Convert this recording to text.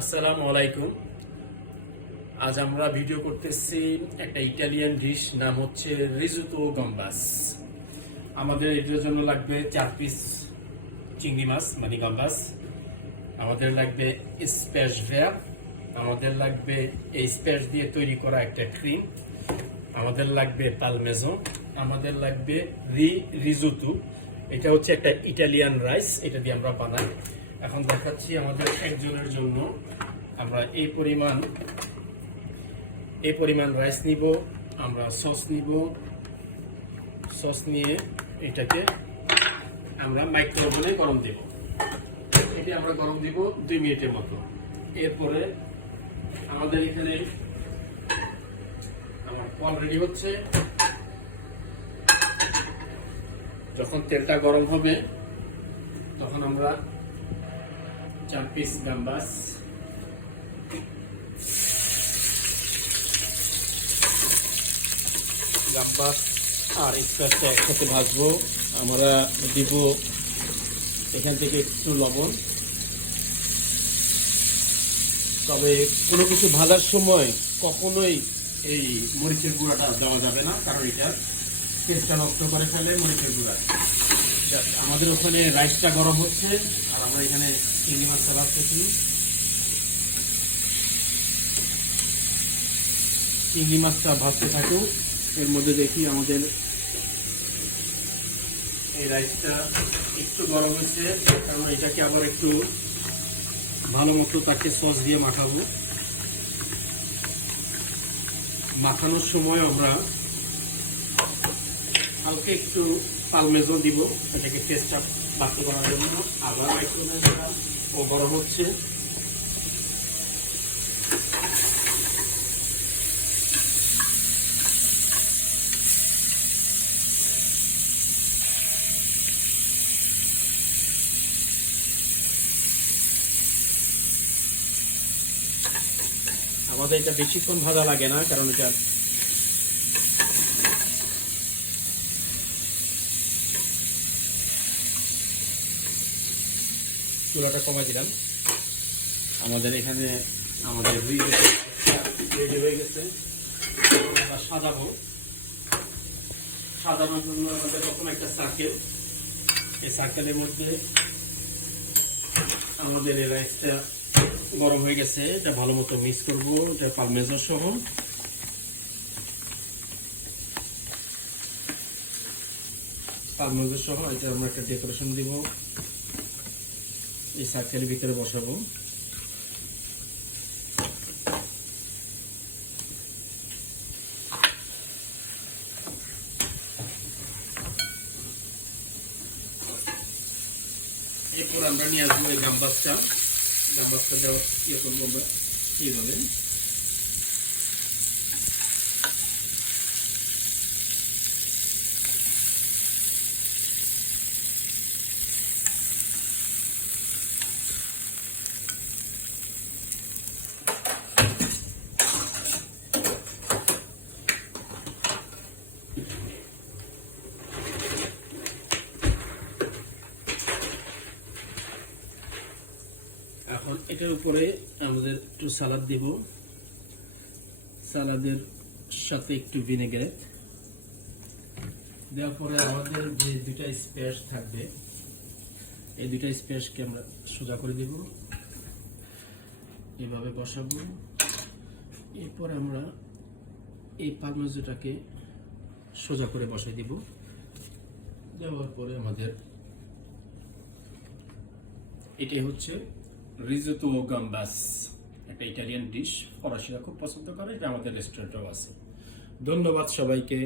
আসসালামু আলাইকুম। আজ আমরা ভিডিও করতেছি একটা ইটালিয়ান ডিশ, নাম হচ্ছে রিজোতো গম্বাস। আমাদের এটার জন্য লাগবে 4 পিস চিংড়ি মাছ মানে গম্বাস, আমাদের লাগবে স্প্যাশ ভেয়া, আমাদের লাগবে এই স্প্যাশ দিয়ে তৈরি করা একটা ক্রিম, আমাদের লাগবে পালমেজো, আমাদের লাগবে রিজোতো। এটা হচ্ছে একটা ইটালিয়ান রাইস, এটা দিয়ে আমরা বানাই। এখন দেখাচ্ছি আমাদের একজনের জন্য আমরা এই পরিমাণ রাইস নিব, আমরা সস নিব। সস নিয়ে এটাকে আমরা মাইক্রোওভেনে গরম দেব। এটি আমরা গরম দিব 2 মিনিটের মতো। এরপরে আমাদের এখানে আমার পল রেডি হচ্ছে। যখন তেলটা গরম হবে তখন আমরা 4 পিস গাম্বাস আর স্প্যাশটা একসাথে ভাজবো। আমরা দিব এখান থেকে একটু লবণ। তবে কোনো কিছু ভাজার সময় কখনোই এই মরিচের গুঁড়াটা দেওয়া যাবে না, কারণ এটা টেস্টটা নষ্ট করে ফেলে মরিচের গুঁড়া। আমাদের ওখানে রাইসটা গরম হচ্ছে আর আমরা এখানে চিংড়ি মাছটা ভাজতেছি। চিংড়ি মাছটা ভাজতে থাকুক, এর মধ্যে দেখি আমাদের এই রাইসটা একটু গরম হচ্ছে, কারণ এটাকে আবার একটু ভালো মতো তাকে সস দিয়ে মাখাবো। মাখানোর সময় আমরা হালকা একটু পালমেজো দিব, এটাকে টেস্টটা বাড়তে করার জন্য। আবার মাইক্রোওয়েভটা ও গরম হচ্ছে। আমাদের এটা বেশিক্ষণ ভাজা লাগে না, কারণ এটা চুলাটা কমাই দিলাম। আমাদের এখানে আমাদের রেডি হয়ে গেছে। সাজানোর জন্য আমাদের প্রথম একটা সার্কেল, এই সার্কেলের মধ্যে আমাদের এই রাইসটা গরম হয়ে গেছে, এটা ভালো মতো মিক্স করবো, এটা পালমেজো সহ। এটা আমরা একটা ডেকোরেশন দিব, এই সার্কেলের ভিতরে বসাবো। এরপর আমরা নিয়ে আসবো এই গাম্বাসটা দেওয়া ইয়ে করবো আমরা এইভাবে। এখন এটার উপরে আমাদের একটু সালাদ দিব, সালাদের সাথে একটু ভিনেগার দেওয়ার পরে আমাদের যে দুইটা স্প্যাশ থাকবে, এই দুইটা স্প্যাশকে আমরা সোজা করে দেব, এভাবে বসাবো। এরপর আমরা এই পালমেজোটাকে সোজা করে বসাই দেব। দেওয়ার পরে আমাদের এটাই হচ্ছে রিজোতো গাম্বাস, একটা ইটালিয়ান ডিশ। ফরাসিরা খুব পছন্দ করে, এটা আমাদের রেস্টুরেন্টেও আছে। ধন্যবাদ সবাইকে।